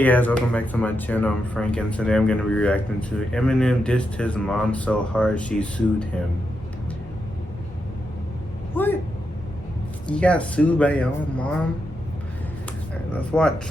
Hey guys, welcome back to my channel. I'm Frank, and today I'm going to be reacting to Eminem dissed his mom so hard she sued him. What? You got sued by your own mom? Alright, let's watch.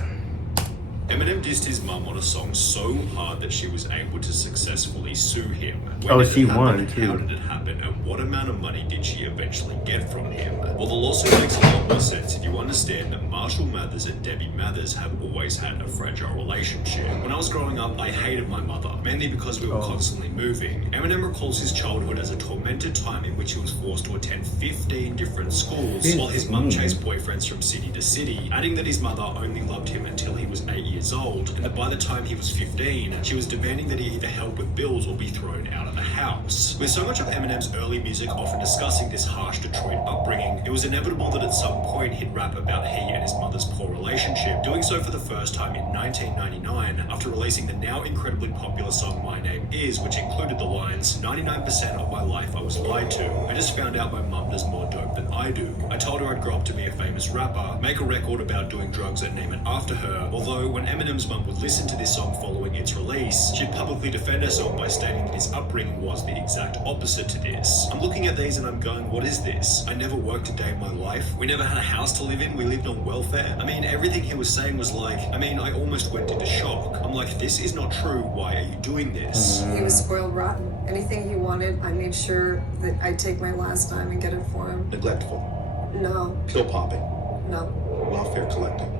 Eminem dissed his mum on a song so hard that she was able to successfully sue him. Oh, she won too. How did it happen, and what amount of money did she eventually get from him? Well, the lawsuit makes a lot more sense if you understand that Marshall Mathers and Debbie Mathers have always had a fragile relationship. When I was growing up, I hated my mother, mainly because we were constantly moving. Eminem recalls his childhood as a tormented time in which he was forced to attend 15 different schools, while his mum chased boyfriends from city to city, adding that his mother only loved him until he was 8 years old, and that by the time he was 15, she was demanding that he either help with bills or be thrown out of the house. With so much of Eminem's early music often discussing this harsh Detroit upbringing, it was inevitable that at some point he'd rap about he and his mother's poor relationship, doing so for the first time in 1999 after releasing the now incredibly popular song My Name Is, which included the lines, 99% of my life I was lied to. I just found out my mum does more dope than I do. I told her I'd grow up to be a famous rapper, make a record about doing drugs and name it after her, although when Eminem's mum would listen to this song following its release, she'd publicly defend herself by stating that his upbringing was the exact opposite to this. I'm looking at these and I'm going, what is this? I never worked a day in my life. We never had a house to live in. We lived on welfare. I mean, everything he was saying was like, I almost went into shock. I'm like, this is not true. Why are you doing this? He was spoiled rotten. Anything he wanted, I made sure that I'd take my last dime and get it for him. Neglectful. No. Pill popping. No. Welfare collecting.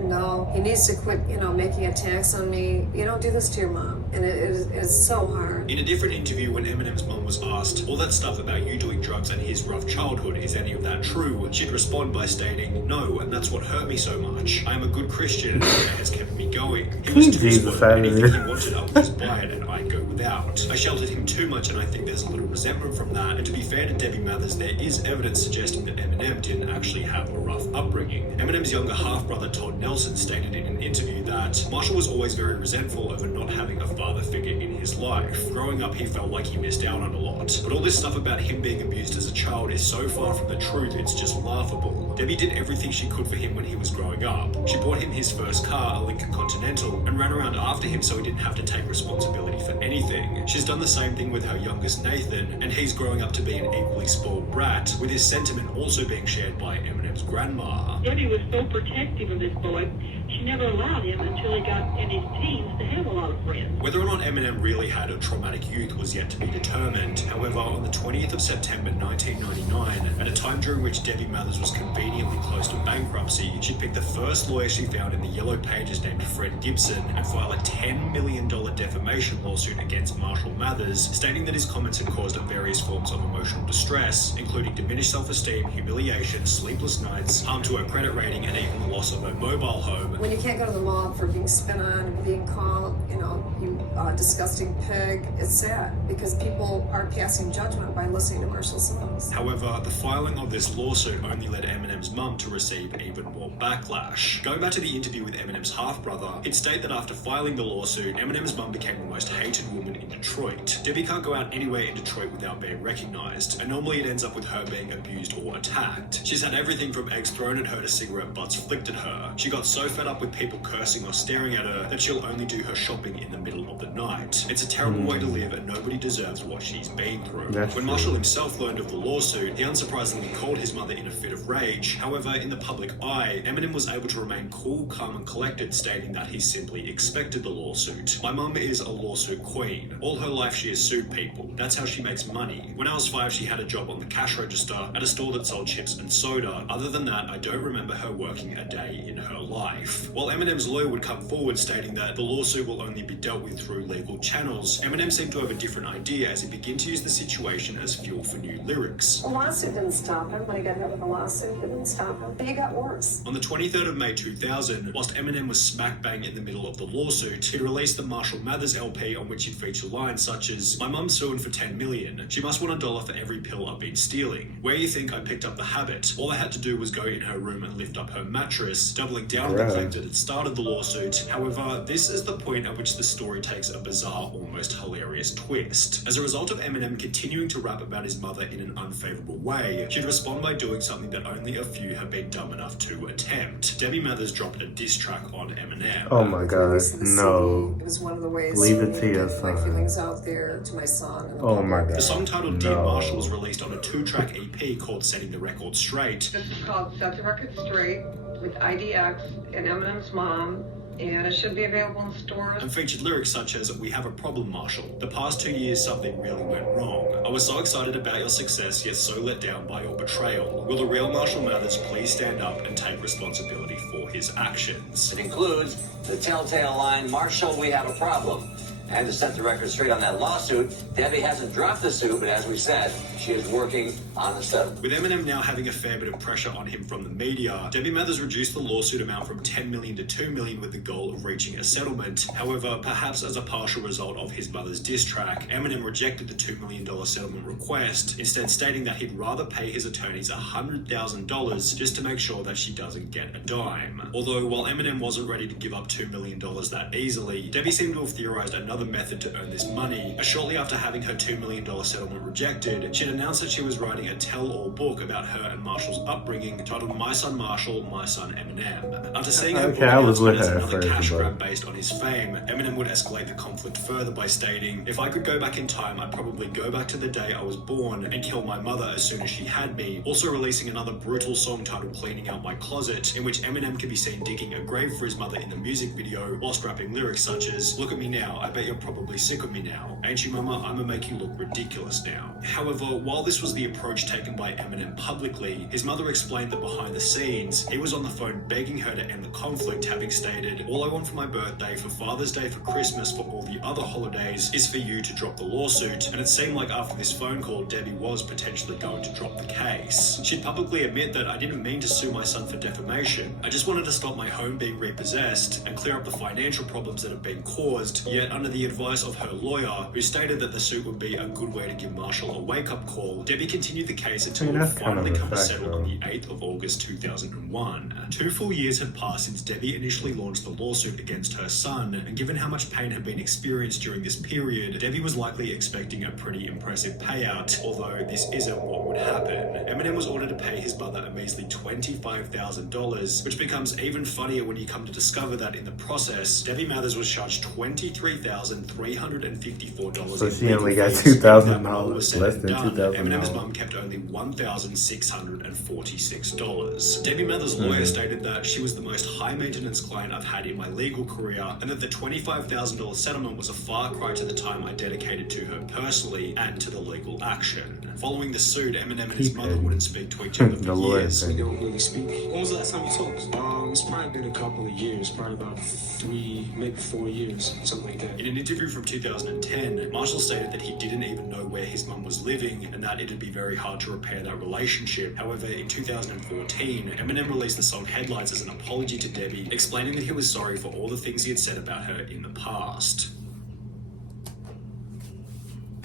No. He needs to quit, making attacks on me. You don't do this to your mom. And it's so hard. In a different interview, when Eminem's mum was asked, all that stuff about you doing drugs and his rough childhood, is any of that true? She'd respond by stating, no, and that's what hurt me so much. I am a good Christian and it has kept me going. He was too spoiled. Anything he wanted, I would just buy it and I'd go without. I sheltered him too much and I think there's a little resentment from that. And to be fair to Debbie Mathers, there is evidence suggesting that Eminem didn't actually have a rough upbringing. Eminem's younger half-brother Todd Nelson stated in an interview that Marshall was always very resentful over not having a father figure in his life. Growing up, he felt like he missed out on a lot. But all this stuff about him being abused as a child is so far from the truth, it's just laughable. Debbie did everything she could for him when he was growing up. She bought him his first car, a Lincoln Continental, and ran around after him so he didn't have to take responsibility for anything. She's done the same thing with her youngest Nathan, and he's growing up to be an equally spoiled brat, with his sentiment also being shared by Eminem's grandma. Debbie was so protective of this boy, she never allowed him until he got in his teens to have a lot of friends. Whether or not Eminem really had a traumatic youth was yet to be determined. However, on the 20th of September 1999, at a time during which Debbie Mathers was conveniently close to bankruptcy, she picked the first lawyer she found in the Yellow Pages named Fred Gibson and filed a $10 million defamation lawsuit against Marshall Mathers, stating that his comments had caused various forms of emotional distress, including diminished self-esteem, humiliation, sleepless nights, harm to her credit rating, and even the loss of her mobile home. When you can't go to the mall for being spit on and being called, you disgusting pig, it's sad because people are passing judgment by listening to Marshall's songs. However, the filing of this lawsuit only led Eminem's mum to receive even more backlash. Going back to the interview with Eminem's half-brother, he'd state that after filing the lawsuit, Eminem's mum became the most hated woman in Detroit. Debbie can't go out anywhere in Detroit without being recognized, and normally it ends up with her being abused or attacked. She's had everything from eggs thrown at her to cigarette butts flicked at her. She got so fed up with people cursing or staring at her that she'll only do her shopping in the middle of the night. It's a terrible way to live, and nobody deserves what she's been through. When Marshall himself learned of the lawsuit, he unsurprisingly called his mother in a fit of rage. However, in the public eye, Eminem was able to remain cool, calm, and collected, stating that he simply expected the lawsuit. My mum is a lawsuit queen. All her life she has sued people. That's how she makes money. When I was 5, she had a job on the cash register at a store that sold chips and soda. Other than that, I don't remember her working a day in her life. While Eminem's lawyer would come forward stating that the lawsuit will only be dealt with through legal channels, Eminem seemed to have a different idea as he began to use the situation as fuel for new lyrics. A lawsuit didn't stop him. When he got hit with a lawsuit, it didn't stop him. But he got worse. On the 23rd of May 2000, whilst Eminem was smack bang in the middle of the lawsuit, he released the Marshall Mathers LP on which he'd feature lines such as, my mum's suing for $10 million. She must want $1 for every pill I've been stealing. Where you think I picked up the habit? All I had to do was go in her room and lift up her mattress, doubling down on the claims that had started the lawsuit. However, this is the point at which the story takes a bizarre, almost hilarious twist. As a result of Eminem continuing to rap about his mother in an unfavorable way, she'd respond by doing something that only a few have been dumb enough to attempt. Debbie Mathers dropped a diss track on Eminem. Oh my God, no. CD, it was one of the ways Leave for it me to to your get my son. feelings out there to my son. And the Oh my public. God. The song titled Dear No. Marshall was released on a 2-track EP called Setting the Record Straight. This is called Set the Record Straight with IDX and Eminem's mom, and it should be available in stores. And featured lyrics such as, "We have a problem, Marshall. The past 2 years something really went wrong. I was so excited about your success, yet so let down by your betrayal. Will the real Marshall Mathers please stand up and take responsibility for his actions?" It includes the telltale line, "Marshall, we have a problem." And to set the record straight on that lawsuit, Debbie hasn't dropped the suit, but as we said, she is working on the settlement. With Eminem now having a fair bit of pressure on him from the media, Debbie Mathers reduced the lawsuit amount from $10 million to $2 million with the goal of reaching a settlement. However, perhaps as a partial result of his mother's diss track, Eminem rejected the $2 million settlement request, instead stating that he'd rather pay his attorneys $100,000 just to make sure that she doesn't get a dime. Although, while Eminem wasn't ready to give up $2 million that easily, Debbie seemed to have theorized another method to earn this money. Shortly after having her $2 million settlement rejected, she'd announced that she was writing a tell-all book about her and Marshall's upbringing titled My Son Marshall, My Son Eminem. After seeing her book I was with announcement her as another first, cash but- grab based on his fame, Eminem would escalate the conflict further by stating, "If I could go back in time, I'd probably go back to the day I was born and kill my mother as soon as she had me," also releasing another brutal song titled Cleaning Out My Closet, in which Eminem can be seen digging a grave for his mother in the music video, whilst rapping lyrics such as, "Look at me now, I bet you're probably sick of me now. Ain't you, mama? I'ma make you look ridiculous now." However, while this was the approach taken by Eminem publicly, his mother explained that behind the scenes, he was on the phone begging her to end the conflict, having stated, "All I want for my birthday, for Father's Day, for Christmas, for all the other holidays, is for you to drop the lawsuit." And it seemed like after this phone call, Debbie was potentially going to drop the case. She'd publicly admit that, "I didn't mean to sue my son for defamation. I just wanted to stop my home being repossessed and clear up the financial problems that have been caused," yet under the advice of her lawyer, who stated that the suit would be a good way to give Marshall a wake-up call, Debbie continued the case until it that's would kind of finally a come to fact, settle on though. the 8th of August 2001. 2 full years had passed since Debbie initially launched the lawsuit against her son, and given how much pain had been experienced during this period, Debbie was likely expecting a pretty impressive payout, although this isn't what would happen. Eminem was ordered to pay his mother a measly $25,000, which becomes even funnier when you come to discover that in the process, Debbie Mathers was charged $23,354 So in she legal only got fees. $2,000, When all was said less and than done, $2,000. Eminem's mum kept only $1,646. Debbie Mathers' lawyer stated that she was the most high-maintenance client I've had in my legal career, and that the $25,000 settlement was a far cry to the time I dedicated to her personally and to the legal action. Following the suit, Eminem and his Keep mother it. wouldn't speak to each other The for lawyer years. said- We don't really speak. When was the last time you talked? It's probably been a couple of years, probably about 3, maybe 4 years, something like that. In an interview from 2010, Marshall stated that he didn't even know where his mum was living and that it'd be very hard to repair that relationship. However, in 2014, Eminem released the song Headlights as an apology to Debbie, explaining that he was sorry for all the things he had said about her in the past.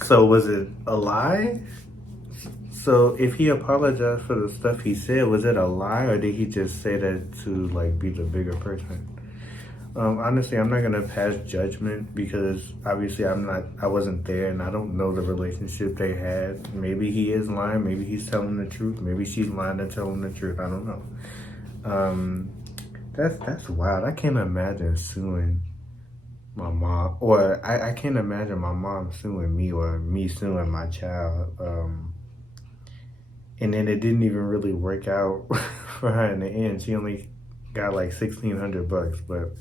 So was it a lie? So if he apologized for the stuff he said, was it a lie, or did he just say that to like be the bigger person? Honestly, I'm not gonna pass judgment because obviously I wasn't there and I don't know the relationship they had. Maybe he is lying, maybe he's telling the truth, maybe she's lying and telling the truth. I don't know. That's wild. I can't imagine suing my mom, or I can't imagine my mom suing me or me suing my child. And then it didn't even really work out for her in the end. She only got like $1,600, but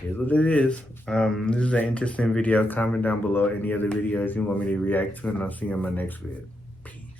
here's what it is. This is an interesting video. Comment down below any other videos you want me to react to, and I'll see you in my next video.